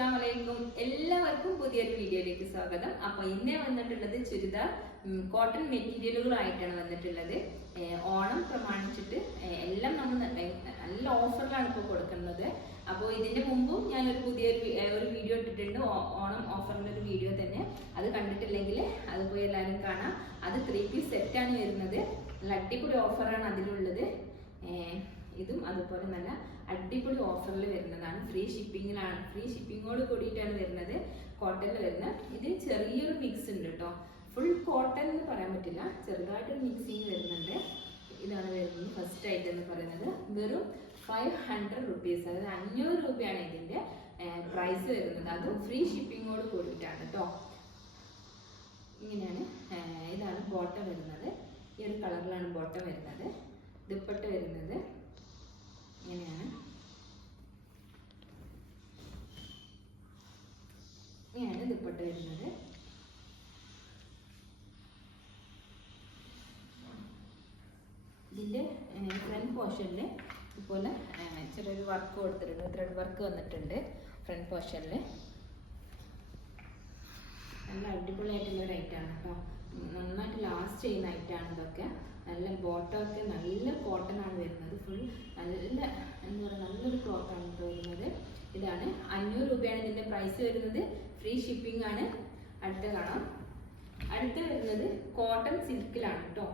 അസ്സലാമലൈക്കും. എല്ലാവർക്കും പുതിയൊരു വീഡിയോയിലേക്ക് സ്വാഗതം. അപ്പൊ ഇന്നേ വന്നിട്ടുള്ളത് ചുരിദാർ കോട്ടൺ മെറ്റീരിയലുകളായിട്ടാണ് വന്നിട്ടുള്ളത്. ഓണം പ്രമാണിച്ചിട്ട് എല്ലാം നമ്മൾ നല്ല ഓഫറിലാണ് ഇപ്പോൾ കൊടുക്കുന്നത്. അപ്പോൾ ഇതിന്റെ മുമ്പും ഞാൻ ഒരു പുതിയൊരു വീഡിയോ ഇട്ടിട്ടുണ്ട്, ഓണം ഓഫറിന്റെ ഒരു വീഡിയോ തന്നെ. അത് കണ്ടിട്ടില്ലെങ്കിൽ അത് പോയി എല്ലാവരും കാണാം. അത് 3 പീസ് സെറ്റാണ് വരുന്നത്. നല്ല അടിപൊളി ഓഫറാണ് അതിലുള്ളത്. ഇതും അതുപോലെ നല്ല അടിപൊളി ഓഫറിൽ വരുന്നതാണ്. ഫ്രീ ഷിപ്പിങ്ങോട് കൂടിയിട്ടാണ് വരുന്നത്. കോട്ടണിൽ വരുന്നത്. ഇത് ചെറിയൊരു മിക്സ് ഉണ്ട് കേട്ടോ. ഫുൾ കോട്ടൺ എന്ന് പറയാൻ പറ്റില്ല, ചെറുതായിട്ടൊരു മിക്സിങ് വരുന്നുണ്ട്. ഇതാണ് വരുന്നത് ഫസ്റ്റ് ആയിട്ട് എന്ന് പറയുന്നത്. വെറും 500 റുപ്പീസ്, അതായത് 500 രൂപയാണ് ഇതിന്റെ പ്രൈസ് വരുന്നത്. അതും ഫ്രീ ഷിപ്പിങ്ങോട് കൂടിയിട്ടാണ് കേട്ടോ. ഇങ്ങനെയാണ്. ഇതാണ് ബോട്ടം വരുന്നത്. ഈ ഒരു കളറിലാണ് ബോട്ടം വരുന്നത്. ദുപ്പട്ട വരുന്നത് ഇങ്ങനെയാണ്. ഇങ്ങനെയാണ് ദുപ്പട്ട വരുന്നത്. ഇതിന്റെ ഫ്രണ്ട് പോർഷനിൽ ഇതുപോലെ ചെറിയൊരു വർക്ക് കൊടുത്തിട്ടുണ്ട്, ത്രെഡ് വർക്ക് വന്നിട്ടുണ്ട് ഫ്രണ്ട് പോർഷനിൽ. നല്ല അടിപൊളിയായിട്ടുള്ള ഒരു ഐറ്റാണ് കേട്ടോ. നന്നായിട്ട് ലാസ്റ്റ് ചെയ്യുന്ന ഐറ്റാണ് ഇതൊക്കെ. നല്ല ബോട്ടമൊക്കെ നല്ല കോട്ടൺ ആണ് വരുന്നത്. ഫുൾ നല്ല എന്താ പറയുക, നല്ലൊരു ക്ലോത്ത് ആണ് കേട്ടോ വരുന്നത്. ഇതാണ് 500 രൂപയാണ് ഇതിന്റെ പ്രൈസ് വരുന്നത്. ഫ്രീ ഷിപ്പിംഗ് ആണ്. അടുത്ത കാണാം. അടുത്ത വരുന്നത് കോട്ടൺ സിൽക്കിലാണ് കേട്ടോ.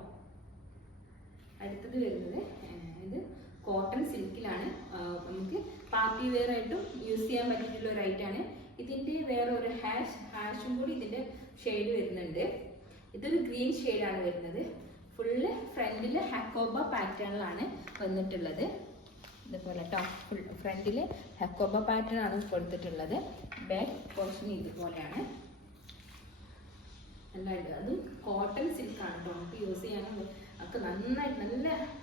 അടുത്തത് വരുന്നത് ഇത് കോട്ടൺ സിൽക്കിലാണ്. നമുക്ക് പാർട്ടി വെയർ ആയിട്ടും യൂസ് ചെയ്യാൻ പറ്റിയിട്ടുള്ള ഒരു ഐറ്റാണ്. ഇതിന്റെ വേറെ ഒരു ഹാഷും കൂടി ഇതിന്റെ ഷെയ്ഡ് വരുന്നുണ്ട്. ഇതൊരു ഗ്രീൻ ഷെയ്ഡാണ് വരുന്നത്. ഫുള്ള് ഫ്രണ്ടില് ഹക്കോബ പാറ്റേണിലാണ് വന്നിട്ടുള്ളത്. ഇതുപോലെ കേട്ടോ. ഫുൾ ഫ്രണ്ടില് ഹക്കോബ പാറ്റേൺ ആണ് കൊടുത്തിട്ടുള്ളത്. ബാക്ക് പോർഷൻ ഇതുപോലെയാണ്. അത് കോട്ടൺ സിൽക്കാണ് കേട്ടോ. നമുക്ക് യൂസ് ചെയ്യാനും ഒക്കെ നന്നായിട്ട്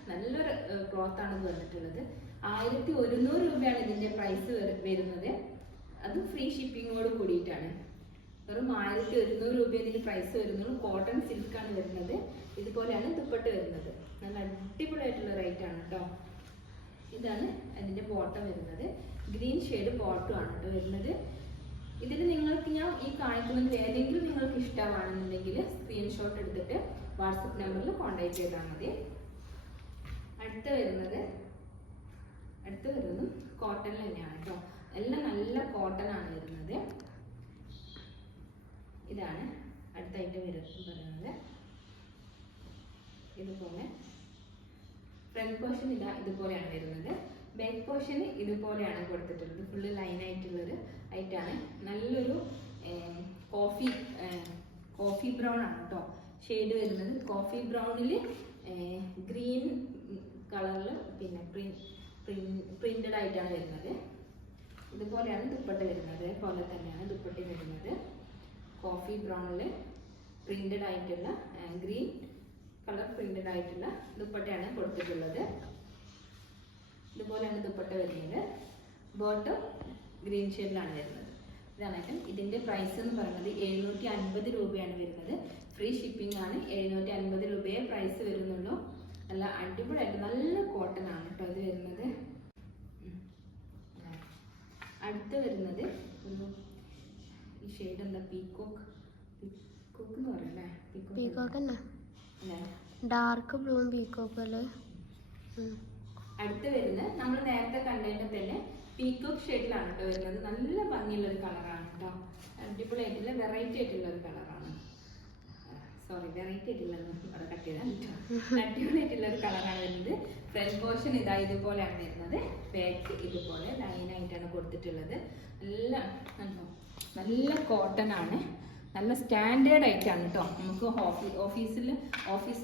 നല്ലൊരു ക്ലോത്ത് ആണ് ഇത് വന്നിട്ടുള്ളത്. 1100 രൂപയാണ് ഇതിന്റെ പ്രൈസ് വരുന്നത്. അത് ഫ്രീ ഷിപ്പിങ്ങോട് കൂടിയിട്ടാണ്. വെറും 1100 രൂപ ഇതിന്റെ പ്രൈസ് വരുന്നുള്ളൂ. കോട്ടൺ സിൽക്കാണ് വരുന്നത്. ഇതുപോലെയാണ് ദുപ്പട്ട വരുന്നത്. നല്ല അടിപൊളിയായിട്ടുള്ള റേറ്റ് ആണ് കേട്ടോ. ഇതാണ് അതിന്റെ ബോട്ടം വരുന്നത്. ഗ്രീൻ ഷെയ്ഡ് ബോട്ടം ആണ് കേട്ടോ വരുന്നത്. ഇതിൽ നിങ്ങൾക്ക് ഞാൻ ഈ കാണിക്കുന്നതിൽ ഏതെങ്കിലും നിങ്ങൾക്ക് ഇഷ്ടമാണെന്നുണ്ടെങ്കിൽ സ്ക്രീൻഷോട്ട് എടുത്തിട്ട് വാട്സപ്പ് നമ്പറിൽ കോൺടാക്ട് ചെയ്താൽ മതി. അടുത്ത വരുന്നതും കോട്ടണിൽ തന്നെയാണ് കേട്ടോ. എല്ലാം നല്ല കോട്ടൺ ആണ് വരുന്നത്. ഇതാണ് അടുത്തായിട്ട് പറയുന്നത്. ഇതുപോലെ ഫ്രണ്ട് പോർഷൻ ഇതുപോലെയാണ് വരുന്നത്. ബാക്ക് പോർഷൻ ഇതുപോലെയാണ് കൊടുത്തിട്ടുള്ളത്. ഫുള്ള് ലൈൻ ആയിട്ടുള്ളൊരു ഐറ്റാണ്. നല്ലൊരു കോഫി ബ്രൗൺ ആണ് കേട്ടോ ഷെയ്ഡ് വരുന്നത്. കോഫി ബ്രൗണിൽ ഗ്രീൻ കളറിൽ പിന്നെ പ്രിന്റഡ് ആയിട്ടാണ് വരുന്നത്. ഇതുപോലെയാണ് ദുപ്പട്ട വരുന്നത്. പോലെ തന്നെയാണ് ദുപ്പട്ട വരുന്നത്. കോഫി ബ്രൗണിൽ പ്രിന്റഡ് ആയിട്ടുള്ള ഗ്രീൻ കളർ പ്രിന്റഡ് ആയിട്ടുള്ള ദുപ്പട്ടയാണ് കൊടുത്തിട്ടുള്ളത്. ഇതുപോലെയാണ് ദുപ്പട്ട വരുന്നത്. ബോട്ടം ഗ്രീൻ ഷെയ്ഡിലാണ് വരുന്നത്. ഇതാണ് ഐറ്റം. ഇതിന്റെ പ്രൈസ് എന്ന് പറയുന്നത് 750 രൂപയാണ് വരുന്നത്. ഫ്രീ ഷിപ്പിംഗ് ആണ്. 750 രൂപയെ പ്രൈസ് വരുന്നുള്ളൂ. നല്ല അടിപൊളിയായിട്ട് നല്ല കോട്ടൺ ആണ് കേട്ടോ ഇത് വരുന്നത്. അടുത്ത് വരുന്നത് ഈ ഷെയ്ഡ് എന്താ, പീക്കോക്ക് എന്ന് പറയല്ലേ? പീക്കോക്ക് തന്നെ, ഡാർക്ക് ബ്ലൂ പീക്കോക്ക് അല്ലേ. അടുത്ത് വരുന്നത് നമ്മൾ നേരത്തെ കണ്ടതിന്റെ തന്നെ പീക്കോക്ക് ഷെയ്ഡിലാണ് കേട്ടോ വരുന്നത്. നല്ല ഭംഗിയുള്ള ഒരു കളറാണ് കേട്ടോ. അടിപൊളിയായിട്ടുള്ള വെറൈറ്റി ആയിട്ടുള്ള ഒരു കളറാണ്. വെറൈറ്റി ആയിട്ടുള്ള കട്ട് ചെയ്താൽ അടിപൊളിയായിട്ടുള്ള ഒരു കളറാണ് വരുന്നത്. ഫ്രണ്ട് പോർഷൻ ഇതുപോലെയാണ് വരുന്നത്. ബാക്ക് ഇതുപോലെ ലൈനായിട്ടാണ് കൊടുത്തിട്ടുള്ളത്. നല്ല കോട്ടൺ ആണ്. നല്ല സ്റ്റാൻഡേർഡ് ആയിട്ടാണ് കേട്ടോ. നമുക്ക് ഓഫീസ്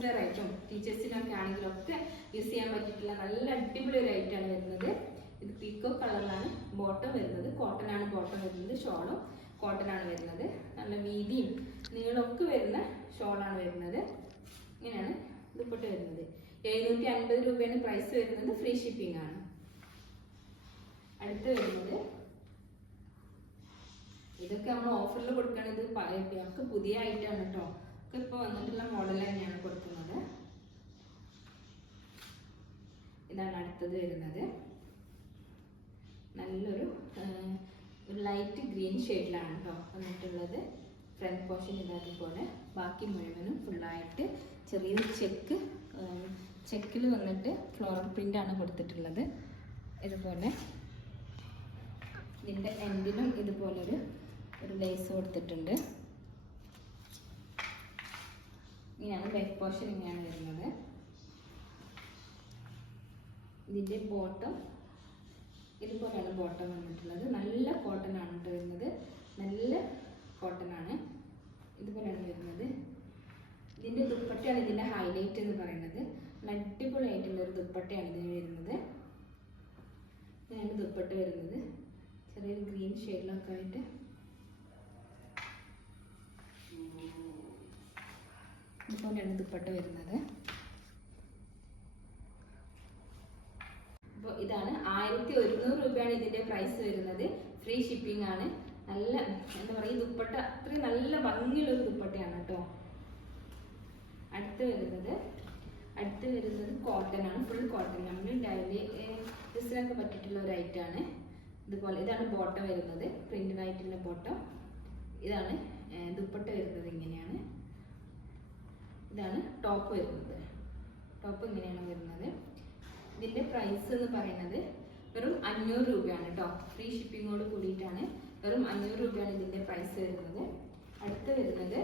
വെയർ ആയിട്ടും ടീച്ചേഴ്സിനൊക്കെ ആണെങ്കിലും ഒക്കെ യൂസ് ചെയ്യാൻ പറ്റിയിട്ടുള്ള നല്ല അടിപൊളി ഒരു ഐറ്റാണ് വരുന്നത്. ഇത് പീക്കോ കളറിലാണ് ബോട്ടം വരുന്നത്. കോട്ടൺ ആണ് ബോട്ടം വരുന്നത്. ഷോളും കോട്ടൺ ആണ് വരുന്നത്. നല്ല വീതിയും നീളമൊക്കെ വരുന്ന ഷോളാണ് വരുന്നത്. ഇങ്ങനെയാണ് ദുപ്പട്ട വരുന്നത്. 750 രൂപയാണ് പ്രൈസ് വരുന്നത്. ഫ്രീ ഷിപ്പിംഗ് ആണ്. അടുത്ത് വരുന്നത് ഇതൊക്കെ നമ്മൾ ഓഫറിൽ കൊടുക്കണത് ഒക്കെ പുതിയ ഐറ്റാണ് കേട്ടോ. ഒക്കെ ഇപ്പൊ വന്നിട്ടുള്ള മോഡൽ തന്നെയാണ് കൊടുക്കുന്നത്. ഇതാണ് അടുത്തത് വരുന്നത്. നല്ലൊരു ലൈറ്റ് ഗ്രീൻ ഷെയ്ഡിലാണ് കേട്ടോ വന്നിട്ടുള്ളത്. ഫ്രണ്ട് പോർഷൻ ഇതേപോലെ, ബാക്കി മുഴുവനും ഫുള്ളായിട്ട് ചെറിയൊരു ചെക്കിൽ വന്നിട്ട് ഫ്ലോറൽ പ്രിൻ്റാണ് കൊടുത്തിട്ടുള്ളത്. ഇതുപോലെ ഇതിൻ്റെ എൻഡിലും ഇതുപോലൊരു ലേസ് കൊടുത്തിട്ടുണ്ട്. ഇങ്ങനെയാണ് ബാക്ക് പോർഷൻ, ഇങ്ങനെയാണ് വരുന്നത്. ഇതിൻ്റെ ബോട്ടം ഇതുപോലെയാണ് ബോട്ടം വന്നിട്ടുള്ളത്. നല്ല കോട്ടൺ ആണ് കേട്ടോ വരുന്നത്, നല്ല കോട്ടൺ ആണ്. ഇതുപോലെയാണ് വരുന്നത്. ഇതിൻ്റെ ദുപ്പട്ടയാണ് ഇതിൻ്റെ ഹൈലൈറ്റ് എന്ന് പറയുന്നത്. അടിപൊളിയായിട്ടുള്ളൊരു ദുപ്പട്ടയാണ് ഇതിന് വരുന്നത്. ഇങ്ങനെയാണ് ദുപ്പട്ട വരുന്നത്, ചെറിയൊരു ഗ്രീൻ ഷെയ്ഡിലൊക്കെ ആയിട്ട്. ഇതുപോലെയാണ് ദുപ്പട്ട വരുന്നത്. അപ്പോൾ ഇതാണ് 1100 രൂപയാണ് ഇതിൻ്റെ പ്രൈസ് വരുന്നത്. ഫ്രീ ഷിപ്പിംഗ് ആണ്. നല്ല എന്താ പറയുക, ദുപ്പട്ട അത്രയും നല്ല ഭംഗിയുള്ളൊരു ദുപ്പട്ടയാണ് കേട്ടോ. അടുത്ത് വരുന്നത് കോട്ടൺ ആണ്, ഫുൾ കോട്ടൺ. നമ്മൾ ഡെയിലി ഡ്രസ്സിനൊക്കെ പറ്റിയിട്ടുള്ള ഒരു ഐറ്റമാണ്. ഇതുപോലെ ഇതാണ് ബോട്ടം വരുന്നത്, പ്രിന്റഡ് ആയിട്ടുള്ള ബോട്ടം. ഇതാണ് ദുപ്പട്ട വരുന്നത്, ഇങ്ങനെയാണ്. ഇതാണ് ടോപ്പ് വരുന്നത്. ടോപ്പ് ഇങ്ങനെയാണ് വരുന്നത്. ഇതിൻ്റെ പ്രൈസ് എന്ന് പറയുന്നത് വെറും 500 രൂപയാണ് കേട്ടോ. ഫ്രീ ഷിപ്പിങ്ങോട് കൂടിയിട്ടാണ്. വെറും 500 രൂപയാണ് ഇതിൻ്റെ പ്രൈസ് വരുന്നത്. അടുത്ത് വരുന്നത്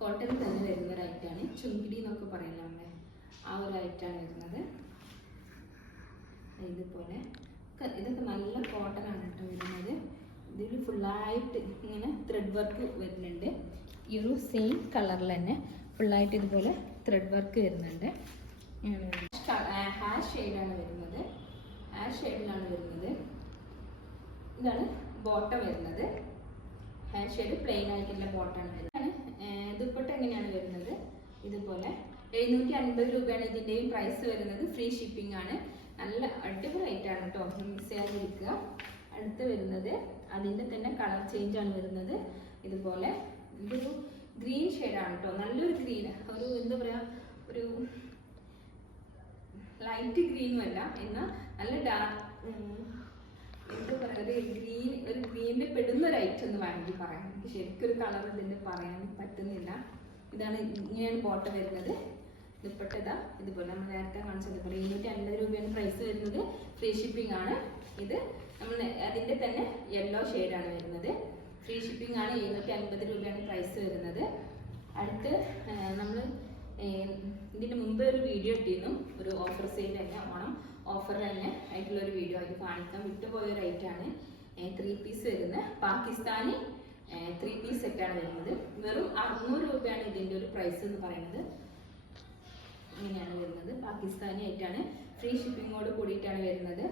കോട്ടൺ തന്നെ വരുന്ന ഒരു ഐറ്റാണ്. ചുങ്കിടി എന്നൊക്കെ പറയുന്നത് നമ്മൾ ആ ഒരു ഐറ്റാണ് വരുന്നത്. ഇതുപോലെ ഇതൊക്കെ നല്ല കോട്ടൺ ആണ് കേട്ടോ വരുന്നത്. ഇതിൽ ഫുള്ളായിട്ട് ഇങ്ങനെ ത്രെഡ് വർക്ക് വരുന്നുണ്ട്. ഈ ഒരു സെയിം കളറിൽ തന്നെ ഫുള്ളായിട്ട് ഇതുപോലെ ത്രെഡ് വർക്ക് വരുന്നുണ്ട്. ഹാഷ് ഷെയ്ഡാണ് വരുന്നത്. ഹാഷ് ഷെയ്ഡിലാണ് വരുന്നത്. ഇതാണ് ബോട്ടം വരുന്നത്. ഹാഷ് ഷെയ്ഡ് പ്ലെയിൻ ആയിട്ടുള്ള ബോട്ടമാണ് വരുന്നത്. ദുപ്പട്ട എങ്ങനെയാണ് വരുന്നത്, ഇതുപോലെ 750 രൂപയാണ് ഇതിൻ്റെയും പ്രൈസ് വരുന്നത്. ഫ്രീ ഷിപ്പിംഗ് ആണ്. നല്ല അടിപൊളി ആയിട്ടാണ് കേട്ടോ, മിക്സ് ചെയ്യാതിരിക്കുക. അടുത്ത് വരുന്നത് അതിൻ്റെ തന്നെ കളർ ചേഞ്ച് ആണ് വരുന്നത്. ഇതുപോലെ ഇതൊരു ഗ്രീൻ ഷെയ്ഡാണ് കേട്ടോ, നല്ലൊരു ഗ്രീൻ, ഒരു എന്താ പറയുക, ഒരു ലൈറ്റ് ഗ്രീനും അല്ല, എന്നാൽ നല്ല ഡാർക്ക് എന്താ പറയുക, ഒരു ഗ്രീനിൽ പെടുന്ന ഒരു ഐറ്റം എന്ന് വേണമെങ്കിൽ പറയാം. എനിക്ക് ശരിക്കും ഒരു കളർ ഇതിൻ്റെ പറയാൻ പറ്റുന്നില്ല. ഇതാണ് ഇങ്ങനെയാണ് ബോട്ടം വരുന്നത്. ദുപ്പട്ട ഇതാ ഇതുപോലെ നമ്മൾ നേരത്തെ കാണിച്ചത് പോലെ 750 രൂപയാണ് പ്രൈസ് വരുന്നത്. ഫ്രീ ഷിപ്പിംഗ് ആണ്. ഇത് നമ്മൾ അതിൻ്റെ തന്നെ യെല്ലോ ഷെയ്ഡാണ് വരുന്നത്. ഫ്രീ ഷിപ്പിംഗ് ആണ്. 750 രൂപയാണ് പ്രൈസ് വരുന്നത്. അടുത്ത് നമ്മൾ ഇതിന് മുമ്പ് ഒരു വീഡിയോ ഇട്ടിരുന്നു, ഒരു ഓഫർ സെയിൽ തന്നെ, ഓണം ഓഫർ തന്നെ ആയിട്ടുള്ള ഒരു വീഡിയോ. അത് കാണിക്കാൻ വിട്ടുപോയ ഒരു ഐറ്റാണ്. 3 പീസ് വരുന്ന പാകിസ്ഥാനി 3 പീസ് സെറ്റാണ് വരുന്നത്. വെറും 600 രൂപയാണ് ഇതിൻ്റെ ഒരു പ്രൈസ് എന്ന് പറയുന്നത്. ഇങ്ങനെയാണ് വരുന്നത്. പാകിസ്ഥാനി ആയിട്ടാണ്. ഫ്രീ ഷിപ്പിങ്ങോട് കൂടിയിട്ടാണ് വരുന്നത്.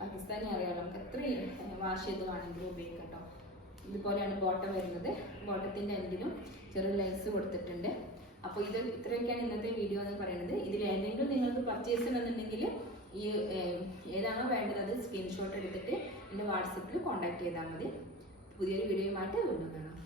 പാകിസ്ഥാനി അറിയാമല്ലോ, നമുക്ക് എത്രയും വാഷ് ചെയ്ത് വേണമെങ്കിലും ഉപയോഗിക്കാം കേട്ടോ. ഇതുപോലെയാണ് ബോട്ടം വരുന്നത്. ബോട്ടത്തിൻ്റെ എൻഡിലും ചെറിയ ലൈൻസ് കൊടുത്തിട്ടുണ്ട്. അപ്പോൾ ഇത് ഇത്രയൊക്കെയാണ് ഇന്നത്തെ വീഡിയോ എന്ന് പറയുന്നത്. ഇതിൽ ഏതെങ്കിലും നിങ്ങൾക്ക് പർച്ചേസ് ചെയ്യണമെന്നുണ്ടെങ്കിൽ ഈ ഏതാണോ വേണ്ടത് അത് സ്ക്രീൻഷോട്ട് എടുത്തിട്ട് എൻ്റെ വാട്സപ്പിൽ കോൺടാക്ട് ചെയ്താൽ മതി. പുതിയൊരു വീഡിയോയുമായിട്ട് വീണ്ടും കാണാം.